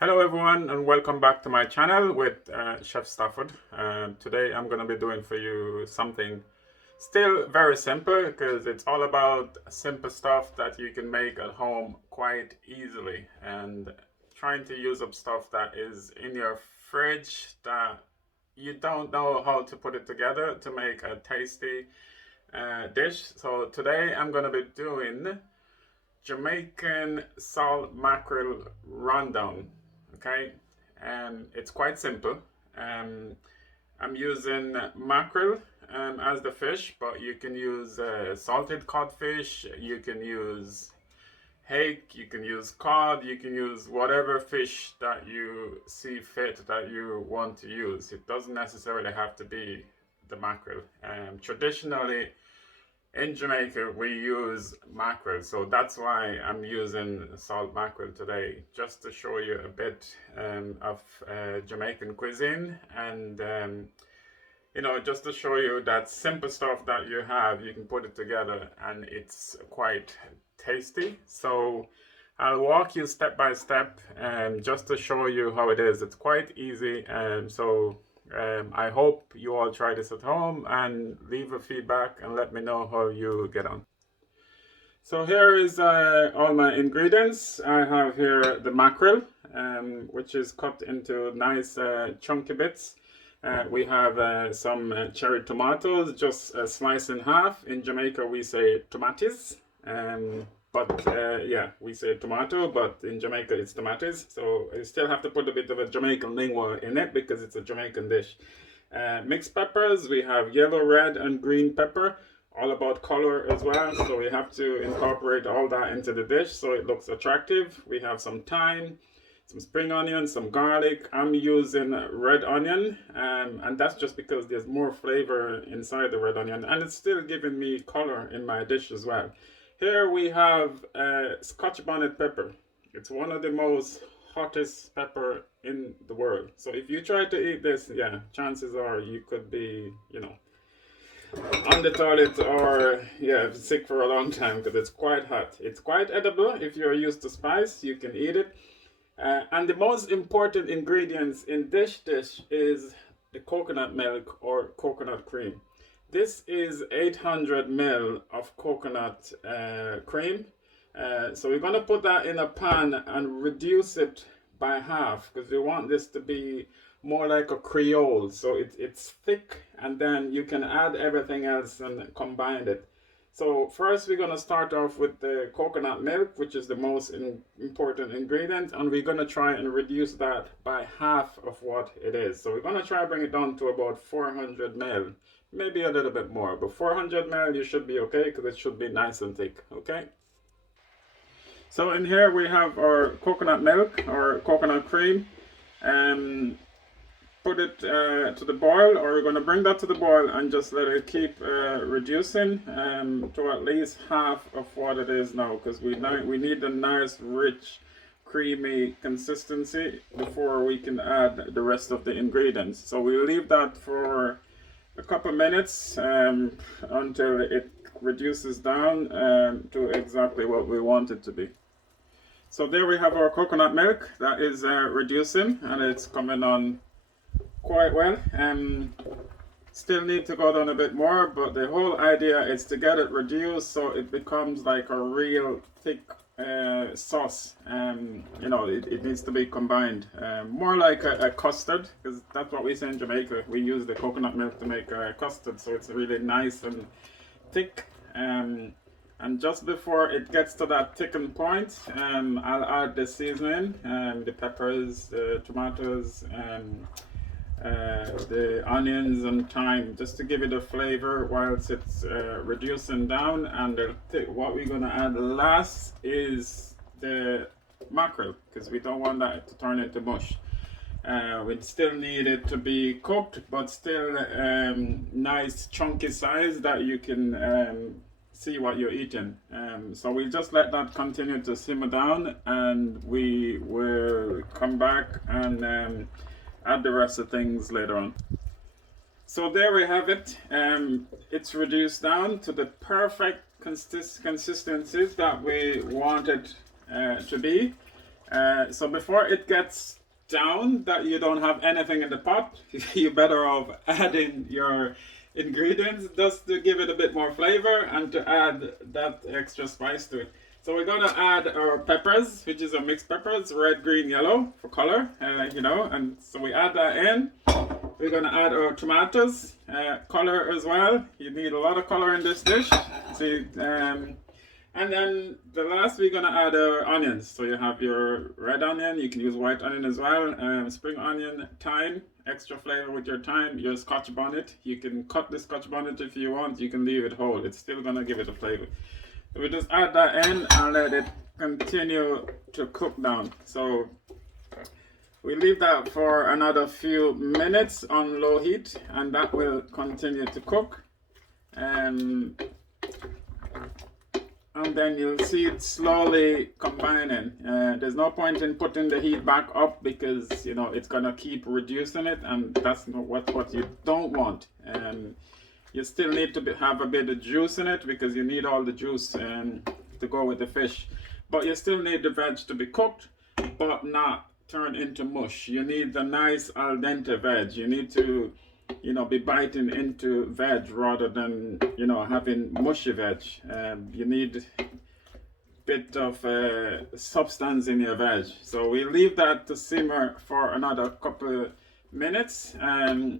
Hello everyone and welcome back to my channel with Chef Stafford. Today I'm going to be doing for you something still very simple because it's all about simple stuff that you can make at home quite easily, and trying to use up stuff that is in your fridge that you don't know how to put it together to make a tasty dish. So today I'm going to be doing Jamaican salt mackerel rundown. Okay, it's quite simple. Um, I'm using mackerel as the fish, but you can use salted codfish, you can use hake, you can use cod, you can use whatever fish that you see fit that you want to use. It doesn't necessarily have to be the mackerel. Traditionally, in Jamaica, we use mackerel, so that's why I'm using salt mackerel today, just to show you a bit of Jamaican cuisine, and just to show you that simple stuff that you have, you can put it together, and it's quite tasty. So I'll walk you step by step, just to show you how it is. It's quite easy, I hope you all try this at home and leave a feedback and let me know how you get on. So here is all my ingredients. I have here the mackerel, which is cut into nice chunky bits. We have some cherry tomatoes, just sliced in half. In Jamaica we say tomates. Yeah, we say tomato, but in Jamaica it's tomatoes. So I still have to put a bit of a Jamaican lingua in it because it's a Jamaican dish. Mixed peppers, we have yellow, red, and green pepper. All about color as well. So we have to incorporate all that into the dish so it looks attractive. We have some thyme, some spring onion, some garlic. I'm using red onion, and that's just because there's more flavor inside the red onion, and it's still giving me color in my dish as well. Here we have Scotch bonnet pepper. It's one of the most hottest pepper in the world. So if you try to eat this, yeah, chances are you could be, on the toilet or, yeah, sick for a long time because it's quite hot. It's quite edible. If you're used to spice, you can eat it. And the most important ingredients in this dish is the coconut milk or coconut cream. This is 800 ml of coconut cream. So we're going to put that in a pan and reduce it by half because we want this to be more like a Creole. So it's thick, and then you can add everything else and combine it. So first we're going to start off with the coconut milk, which is the most important ingredient, and we're going to try and reduce that by half of what it is. So we're going to try and bring it down to about 400 ml. Maybe a little bit more, but 400 ml you should be okay because it should be nice and thick. Okay, so in here we have our coconut milk or coconut cream, and put it to the boil, or we're going to bring that to the boil and just let it keep reducing to at least half of what it is now, because we need a nice rich creamy consistency before we can add the rest of the ingredients. So we'll leave that for a couple minutes until it reduces down to exactly what we want it to be. So there we have our coconut milk that is reducing, and it's coming on quite well. Still need to go down a bit more, but the whole idea is to get it reduced so it becomes like a real thick sauce. It needs to be combined, more like a custard, because that's what we say in Jamaica. We use the coconut milk to make custard, so it's really nice and thick. And just before it gets to that thickened point, I'll add the seasoning, the peppers, the tomatoes, the onions and thyme, just to give it a flavor whilst it's reducing down. And what we're going to add last is the mackerel, because we don't want that to turn into mush. We still need it to be cooked, but still nice chunky size that you can see what you're eating. So we just let that continue to simmer down, and we will come back and add the rest of things later on. So there we have it. It's reduced down to the perfect consistencies that we want it to be. So before it gets down that you don't have anything in the pot, you're better off adding your ingredients just to give it a bit more flavor and to add that extra spice to it. So we're gonna add our peppers, which is our mixed peppers, red, green, yellow for color, and so we add that in. We're gonna add our tomatoes, color as well. You need a lot of color in this dish. See, and then the last we're gonna add our onions. So you have your red onion, you can use white onion as well, spring onion, thyme, extra flavor with your thyme, your scotch bonnet. You can cut the scotch bonnet if you want, you can leave it whole. It's still gonna give it a flavor. So we just add that in and let it continue to cook down. So we leave that for another few minutes on low heat and that will continue to cook. And then you'll see it slowly combining. There's no point in putting the heat back up because it's gonna keep reducing it, and that's not what you don't want. You still need to have a bit of juice in it because you need all the juice to go with the fish. But you still need the veg to be cooked, but not turn into mush. You need the nice al dente veg. You need to be biting into veg rather than having mushy veg. You need a bit of substance in your veg. So we leave that to simmer for another couple of minutes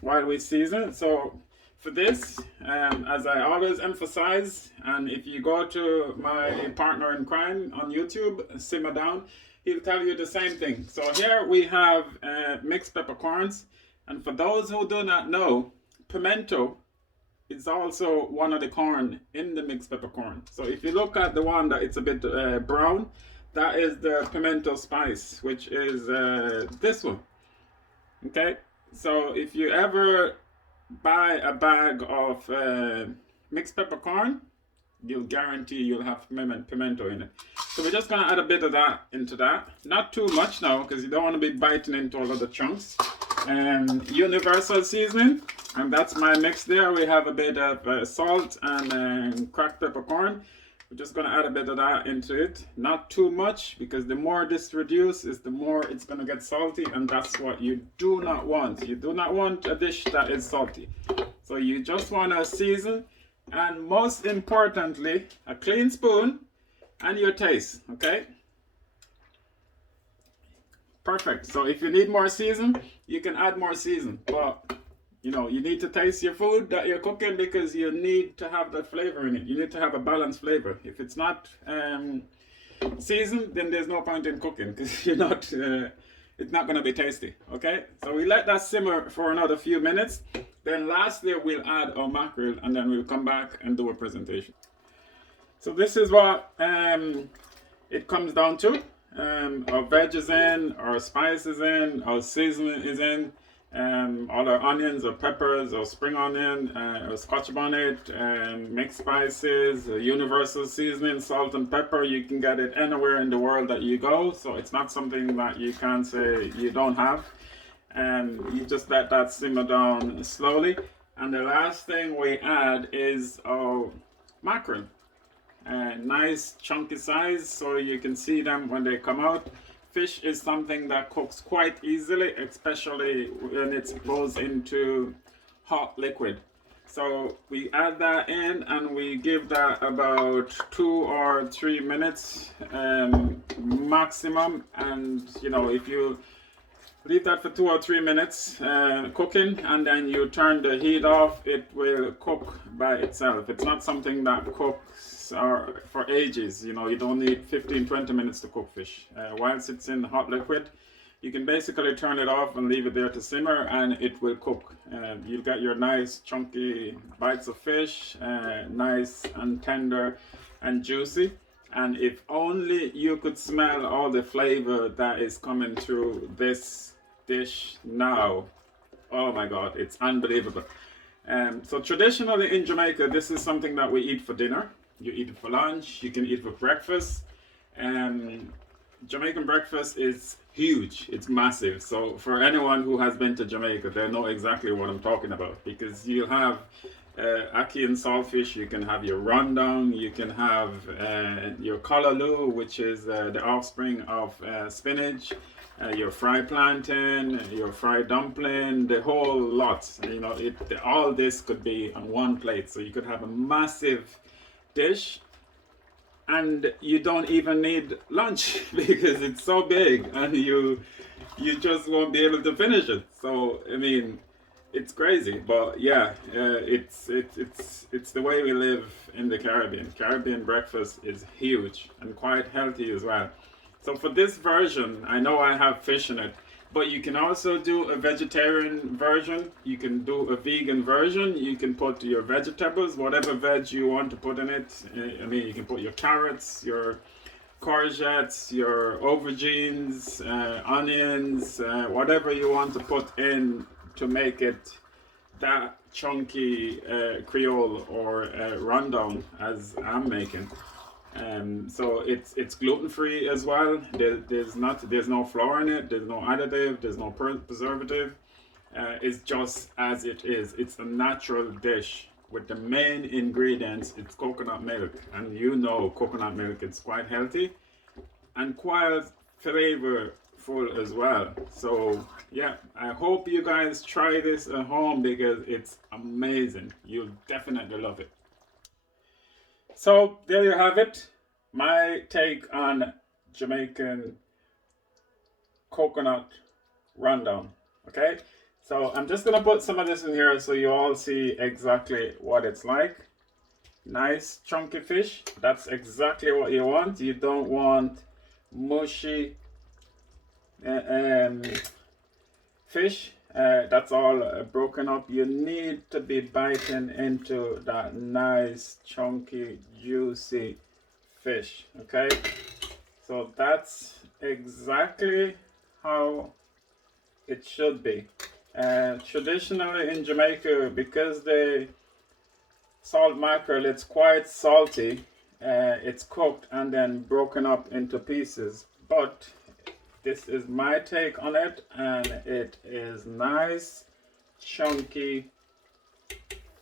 while we season. So for this, as I always emphasize, and if you go to my partner in crime on YouTube, Simmer Down, he'll tell you the same thing. So here we have mixed peppercorns. And for those who do not know, pimento is also one of the corn in the mixed peppercorn. So if you look at the one that it's a bit brown, that is the pimento spice, which is this one. Okay, so if you ever buy a bag of mixed peppercorn, you'll guarantee you'll have pimento in it. So we're just gonna add a bit of that into that. Not too much now, because you don't want to be biting into all of the chunks. Universal seasoning, and that's my mix there. We have a bit of salt and cracked peppercorn. We're just gonna add a bit of that into it. Not too much, because the more this reduces, the more it's gonna get salty, and that's what you do not want. You do not want a dish that is salty. So you just wanna season, and most importantly, a clean spoon and your taste, okay? Perfect. So if you need more season, you can add more season, but you need to taste your food that you're cooking because you need to have that flavor in it. You need to have a balanced flavor. If it's not seasoned, then there's no point in cooking because it's not going to be tasty. Okay, so we let that simmer for another few minutes. Then lastly, we'll add our mackerel, and then we'll come back and do a presentation. So this is what it comes down to. Our veg is in, our spice is in, our seasoning is in, all our onions, our peppers, our spring onion, our scotch bonnet, mixed spices, universal seasoning, salt and pepper. You can get it anywhere in the world that you go, so it's not something that you can say you don't have. You just let that simmer down slowly. And the last thing we add is our mackerel. Nice chunky size so you can see them when they come out. Fish is something that cooks quite easily, especially when it goes into hot liquid. So we add that in and we give that about 2 or 3 minutes maximum. And if you leave that for 2 or 3 minutes cooking, and then you turn the heat off, it will cook by itself. It's not something that cooks for ages. You don't need 15-20 minutes to cook fish. Whilst it's in hot liquid, you can basically turn it off and leave it there to simmer, and it will cook. You'll get your nice chunky bites of fish, nice and tender and juicy. And if only you could smell all the flavor that is coming through this dish now. Oh my God, it's unbelievable. So traditionally in Jamaica, this is something that we eat for dinner. You eat it for lunch, you can eat it for breakfast. Jamaican breakfast is huge, it's massive. So for anyone who has been to Jamaica, they know exactly what I'm talking about, because you'll have ackee and saltfish, you can have your rundown, you can have your callaloo, which is the offspring of spinach, your fried plantain, your fried dumpling, the whole lot. You know, all this could be on one plate. So you could have a massive dish and you don't even need lunch because it's so big and you just won't be able to finish it. So I mean, it's crazy, but yeah, it's the way we live in the Caribbean. Caribbean breakfast is huge and quite healthy as well. So for this version, I know I have fish in it, but you can also do a vegetarian version. You can do a vegan version. You can put your vegetables, whatever veg you want to put in it. I mean, you can put your carrots, your courgettes, your aubergines, onions, whatever you want to put in to make it that chunky Creole or rundown as I'm making. So it's gluten free as well. There's no flour in it. There's no additive. There's no preservative. It's just as it is. It's a natural dish with the main ingredients. It's coconut milk, and you know coconut milk is quite healthy and quite flavorful as well. So yeah, I hope you guys try this at home because it's amazing. You'll definitely love it. So there you have it, my take on Jamaican coconut rundown. Okay, so I'm just gonna put some of this in here so you all see exactly what it's like. Nice chunky fish, that's exactly what you want. You don't want mushy fish that's all broken up. You need to be biting into that nice chunky juicy fish. Okay, so that's exactly how it should be. Traditionally in Jamaica, because the salt mackerel, it's quite salty, it's cooked and then broken up into pieces, but this is my take on it, and it is nice chunky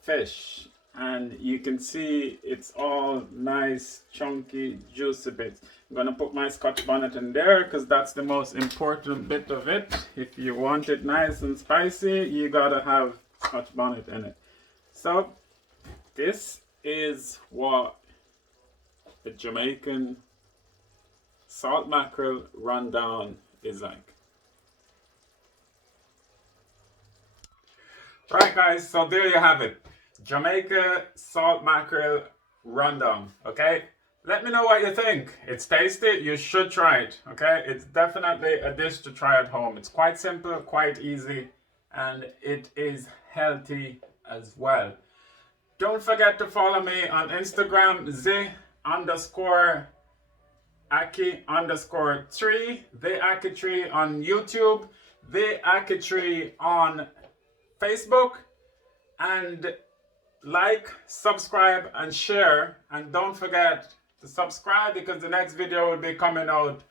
fish, and you can see it's all nice chunky juicy bits. I'm gonna put my Scotch bonnet in there because that's the most important bit of it. If you want it nice and spicy, you gotta have Scotch bonnet in it. So this is what the Jamaican salt mackerel rundown is like. Right guys, so there you have it. Jamaica salt mackerel rundown. Okay, let me know what you think. It's tasty, you should try it. Okay, it's definitely a dish to try at home. It's quite simple, quite easy, and it is healthy as well. Don't forget to follow me on Instagram, @Aki_3, the Aki Tree on YouTube, the Aki Tree on Facebook, and like, subscribe, and share. And don't forget to subscribe because the next video will be coming out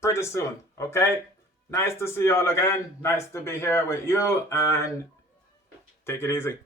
pretty soon. Okay? Nice to see you all again. Nice to be here with you, and take it easy.